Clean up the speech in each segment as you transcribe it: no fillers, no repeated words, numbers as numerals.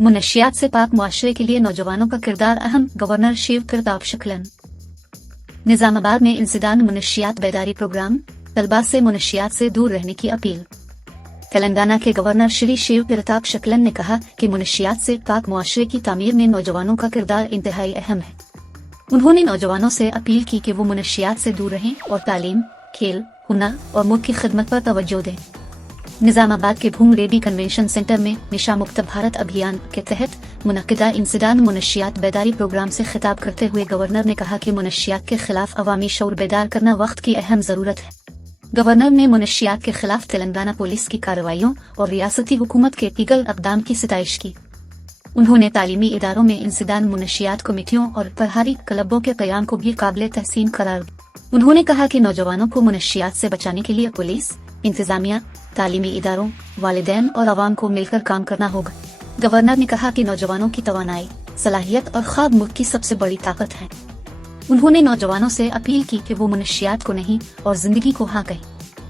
मुनशियात से पाक मुआशरे के लिए नौजवानों का किरदार अहम, गवर्नर शिव प्रताप शुक्लन। निजामाबाद में इंसदान मुनशियात बेदारी प्रोग्राम, तलबा से मुनशियात से दूर रहने की अपील। तेलंगाना के गवर्नर श्री शिव प्रताप शुक्लन ने कहा कि मुनशियात से पाक मुआशरे की तामीर में नौजवानों का किरदार इंतहाई अहम है। उन्होंने नौजवानों से अपील की कि वो मुनशियात से दूर रहें और तालीम, खेल, हुनर और मुल्क की खिदमत पर तवज्जो दें। निजामाबाद के भूम रेडी कन्वेंशन सेंटर में नशा मुक्त भारत अभियान के तहत मुनक्किदा इंसदान मुनशियात बेदारी प्रोग्राम से खिताब करते हुए गवर्नर ने कहा कि मुनशियात के खिलाफ अवामी शऊर बेदार करना वक्त की अहम जरूरत है। गवर्नर ने मुनशियात के खिलाफ तेलंगाना पुलिस की कार्रवाइयों और रियासती हुकूमत के ईगल अक़दाम की सिताइश की। उन्होंने तालीमी इदारों में इंसदान मुनशियात कमेटियों और पढ़ाई क्लबों के क़याम को भी काबिल तहसीन करार दिया। उन्होंने कहा कि नौजवानों को मुनशियात से बचाने के लिए पुलिस, इंतजामिया, तालीमी इदारों, वालिदैन और अवाम को मिलकर काम करना होगा। गवर्नर ने कहा कि नौजवानों की तवानाई, सलाहियत और ख्वाब मुल्क की सबसे बड़ी ताकत है। उन्होंने नौजवानों से अपील की कि वो मुनशियात को नहीं और जिंदगी को हाँ कहें।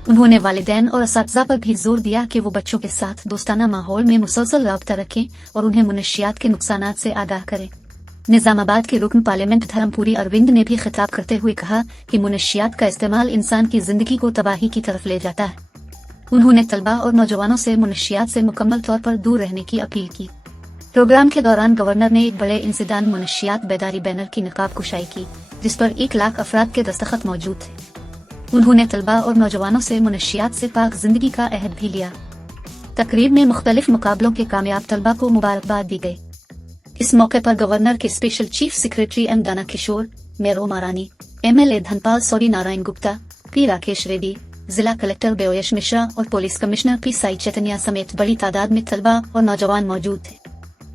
उन्होंने वालिदैन और असातिज़ा पर भी जोर दिया कि वो बच्चों के साथ दोस्ताना माहौल में मुसलसल राब्ता रखें और उन्हें मुनशियात के नुकसानात से आगाह करें। निजामाबाद के रुकन पार्लियामेंट धर्मपुरी अरविंद ने भी खिताब करते हुए कहा कि मुनशियात का इस्तेमाल इंसान की जिंदगी को तबाही की तरफ ले जाता है। उन्होंने तलबा और नौजवानों से मुनशियात से मुकम्मल तौर पर दूर रहने की अपील की। प्रोग्राम के दौरान गवर्नर ने एक बड़े इंसदान मुनशियात बेदारी बैनर की नकाब कुशाई की, जिस पर 1 लाख अफराद के दस्तखत मौजूद थे। उन्होंने तलबा और नौजवानों से मुनशियात से पाक जिंदगी का अहद भी लिया। तकरीब में मुख्तलिफ मुकाबलों के कामयाब तलबा को मुबारकबाद दी गई। इस मौके पर गवर्नर के स्पेशल चीफ सेक्रेटरी एम दाना किशोर, मेयर ओमारानी, MLA धनपाल सौरी नारायण गुप्ता, P राकेश रेड्डी, जिला कलेक्टर बेओयश मिश्रा और police commissioner P Sai Chaitanya समेत बड़ी तादाद में तलबा और नौजवान मौजूद थे।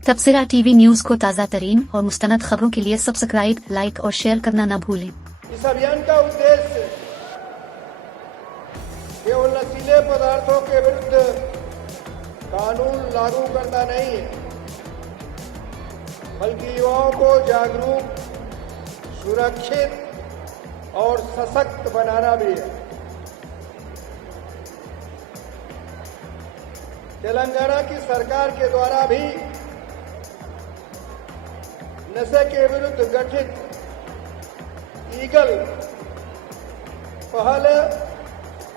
तबसरा TV न्यूज को ताज़ा तरीन और मुस्तनद खबरों के लिए सब्सक्राइब, लाइक और शेयर करना न भूलें। इस अभियान का उद्देश्य केवल नशीले पदार्थों के विरुद्ध कानून लागू करना नहीं है, बल्कि युवाओं को जागरूक, सुरक्षित और सशक्त बनाना भी है। तेलंगाना की सरकार के द्वारा भी नशे के विरुद्ध गठित ईगल पहल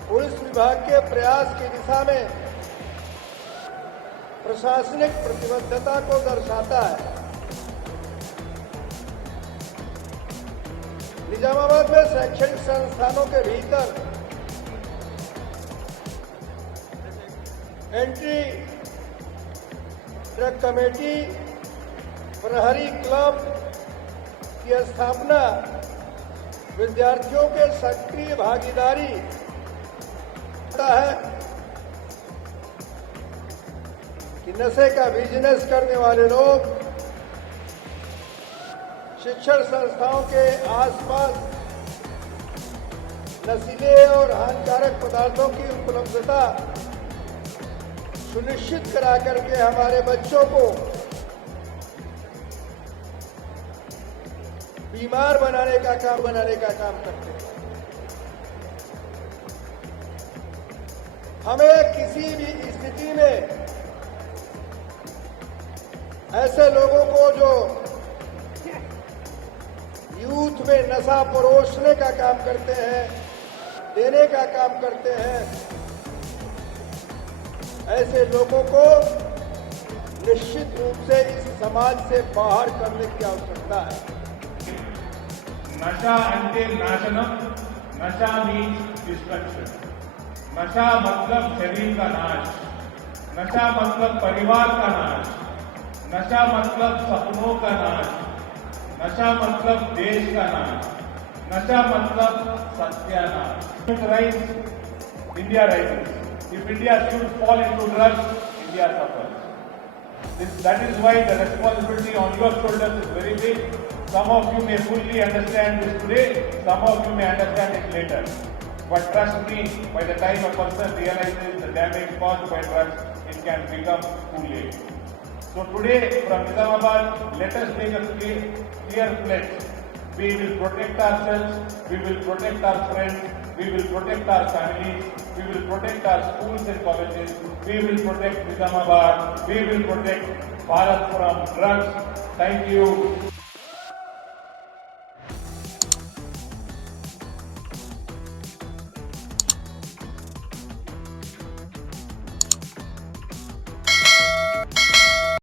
पुलिस विभाग के प्रयास की दिशा में प्रशासनिक प्रतिबद्धता को दर्शाता है। निजामाबाद में शैक्षणिक संस्थानों के भीतर एंटी ड्रग कमेटी, प्रहरी क्लब की स्थापना विद्यार्थियों के सक्रिय भागीदारी है कि नशे का बिजनेस करने वाले लोग शिक्षण संस्थाओं के आसपास नशीले और हानिकारक पदार्थों की उपलब्धता सुनिश्चित करा करके हमारे बच्चों को बीमार बनाने का काम करते हैं। हमें किसी भी स्थिति में ऐसे लोगों को जो यूथ में नशा परोसने का काम करते हैं, देने का काम करते हैं, ऐसे लोगों को निश्चित रूप से इस समाज से बाहर करने की आवश्यकता है। नशा अंटे नाशनम, नशा मीन्स डिस्ट्रक्शन। नशा मतलब शरीर का नाश, नशा मतलब परिवार का नाश, नशा मतलब सपनों का नाश, नशा मतलब देश का नाश, नशा मतलब सत्यानाश। India rises. If India should fall into drugs, India suffers. That is why the responsibility on your shoulders is very big. Some of you may fully understand this today, some of you may understand it later. But trust me, by the time a person realizes the damage caused by drugs, it can become too late. So today, from Nizamabad, let us take a clear pledge. We will protect ourselves, we will protect our friends, we will protect our families, we will protect our schools and colleges, we will protect Nizamabad, we will protect Bharat from drugs. Thank you.